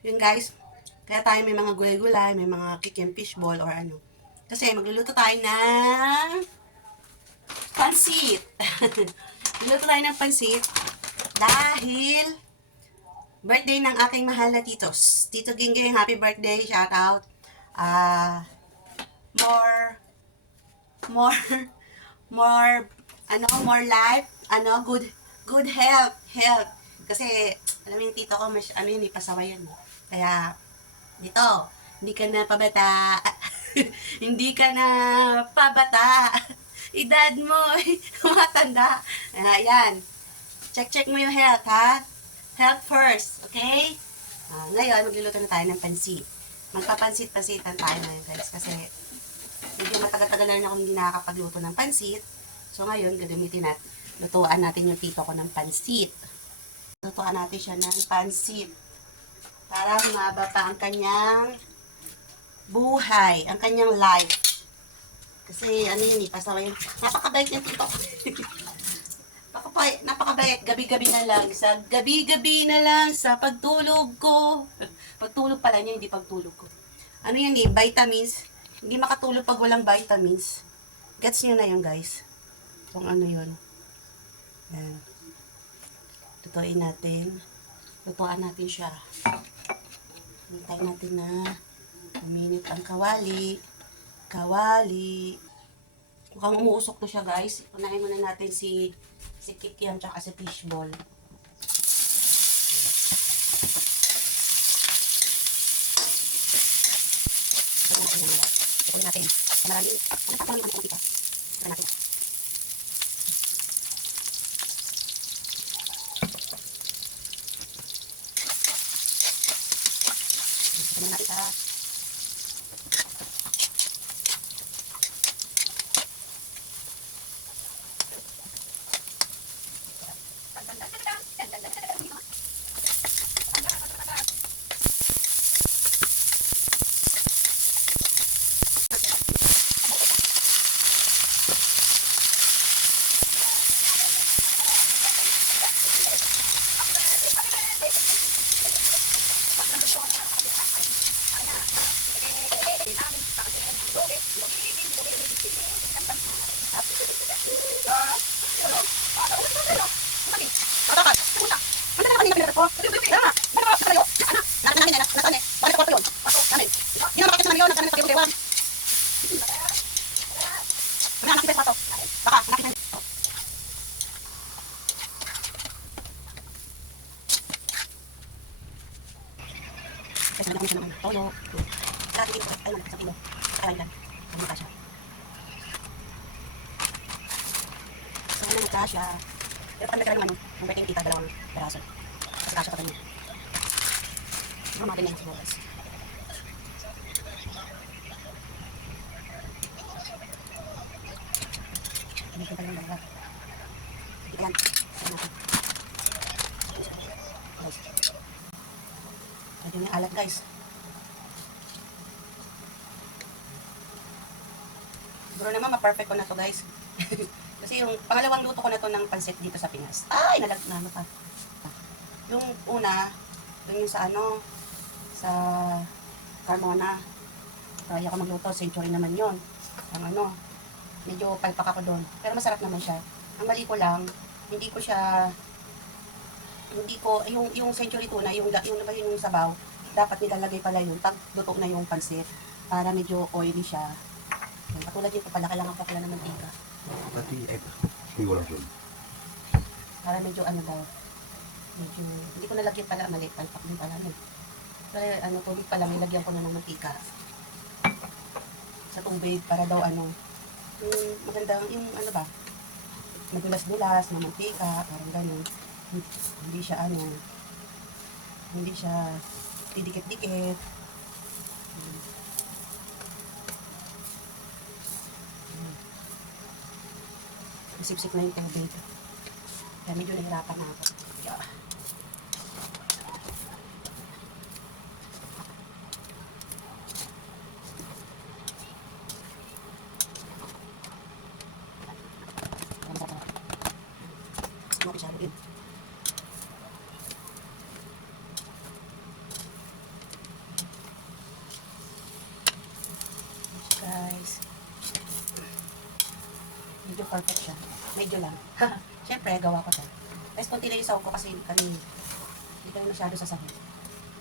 Yun guys, kaya tayo may mga gulay-gulay, may mga kikim fishball or ano. Kasi magluluto tayo ng pansit. Magluluto tayo ng pansit dahil birthday ng aking mahal na titos. Tito Gingging, happy birthday, shout out. Ah, more, more, more, more life, good health. Kasi, alam mo yung tito ko, yun, pasaway yun. Kaya, dito, hindi ka na pabata. Hindi ka na pabata. Edad mo, matanda. Ayan. Check mo yung health, ha? Health first, okay? Ngayon, magluluto na tayo ng pansit. Magpapansit-pansitan tayo ngayon, guys. Kasi, medyo matagal-tagal na rin ako hindi nakakapagluto ng pansit. So, ngayon, gagamitin natin. Lutuan natin yung tito ko ng pansit. Lutuan natin siya ng pansit. Para humaba pa ang kanyang buhay, ang kanyang life. Kasi, ano yun, pasaway yun. Napakabait yung tito ko. Napakabait. Gabi-gabi na lang. Gabi-gabi na lang sa pagtulog ko. Pagtulog pala niya, hindi pagtulog ko. Ano yan vitamins. Hindi makatulog pag walang vitamins. Gets nyo na yun, guys. Kung ano yun. Yan. Tutuin natin. Lutuan natin siya. Hintayin natin na uminit ang kawali. Mukhang umuusok to siya, guys. Unahin muna natin si kikiam tsaka si fishball. Tukunin natin. Marami. Ano pa naman ang kita? Tukunin natin. Tukunin natin sa kasi nagawin siya ng toyo. Dati dito, ay man, sa kilo. Kakain lang. Ano ka siya? So, ano ka siya? Pero pag nagkaroon ng yung birthday kita, dalawang peraso. Kasi kasya pa kanya. Mga ganyan siguro guys. Hindi ko pa lang dalawa. Ayan. Ayan natin. Guys. Medyo may alat guys. Siguro naman ma-perfect ko na to guys. Kasi yung pangalawang luto ko na to ng pansit dito sa Pinas. Ay, na ano pa. Yung una, yung sa sa Carmona. Kaya ako magluto, century naman yon. Ang medyo palpak ako doon. Pero masarap naman siya. Ang mali ko lang, yung century tuna, yung sabaw, dapat nilalagay pala yun, pag luto na yung pansit, para medyo oily siya. Yung katulad dito pala, kailangan pa pala ng mantika. Pati egg. Hindi lang yun. Para medyo daw, medyo, hindi ko nalagyan pala, mali, palpak din pala. Kaya tubig pala, may lagyan ko na ng mantika. Sa tubig, para daw yung magandang, yung madulas-dulas na mantika, parang ganun. Hindi siya didikit-dikit. Sip-sip na yung tubig. Kaya medyo nahirapan na ako. Yeah. Masyado din. perfect siya. Medyo lang. Siyempre, gawa ko siya. Tapos konti lang yung sahog ko kasi hindi kami masyado sa sahog.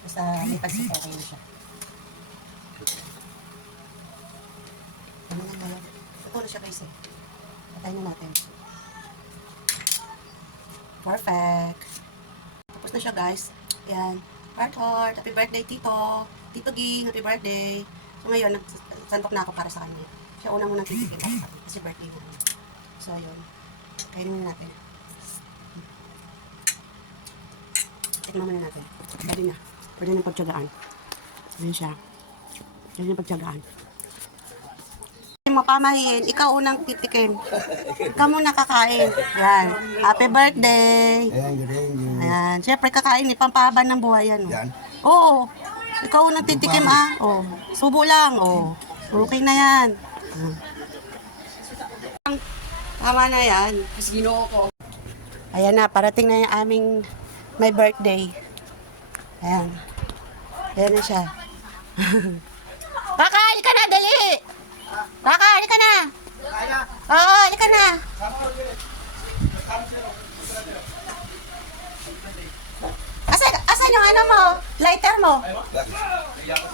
Basta may pansit, okay na siya. Ano na ngayon? Ito na siya guys eh. Patayin na natin. Perfect. Tapos na siya guys. Ayan. Heart heart. Happy birthday Tito. Tito Ging. Happy birthday. So ngayon, nagsantok na ako para sa kanya. Siya una munang titigil ako sa akin. Kasi birthday na. So ayun. Kainin muna natin. Tignan muna natin. Pwede na. Pwede na pagtyagaan. Ayan siya. Pwede na pagtyagaan. Mapamahiin, ikaw unang titikim. Ikaw muna kakain. Yan. Happy birthday. Ayan, galing. Ayan. Siyempre kakain, pampahaba ng buhay yan. Oh. Yan. Oo. Ikaw unang titikim ah. Oh. Subo lang. Oh. Okay na yan. Tama na yan. Mas ginoo ko. Ayan na, parating na yung aming my birthday. Ayan. Ayan na siya. Kakain ka na, dali! Kakain ka na! Oo, halika na! Asan yung ano mo? Lighter mo?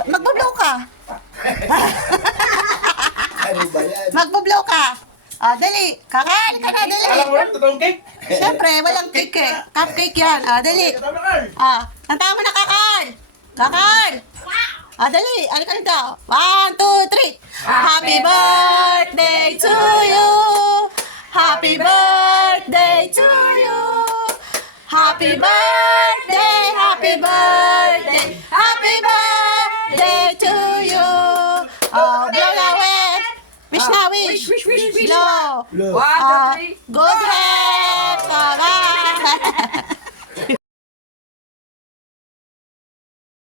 Magbo-blow ka. Ano ba yan? Magbo-blow ka. Ah, dali. Kakain ka na, dali. Totoong cake? Siyempre, walang cake eh. Cupcake yan. Ah, dali. Ah, tanda mo na kakain. Kakain. Ah, dali. Halika na daw. 1, 2, 3. Happy birthday to you. Happy birthday to you. Happy birthday, happy birthday, happy birthday to you. Oh, blow na wish. Wish na wish. Wish. Blow. 1, 2, 3. Good health. Bye.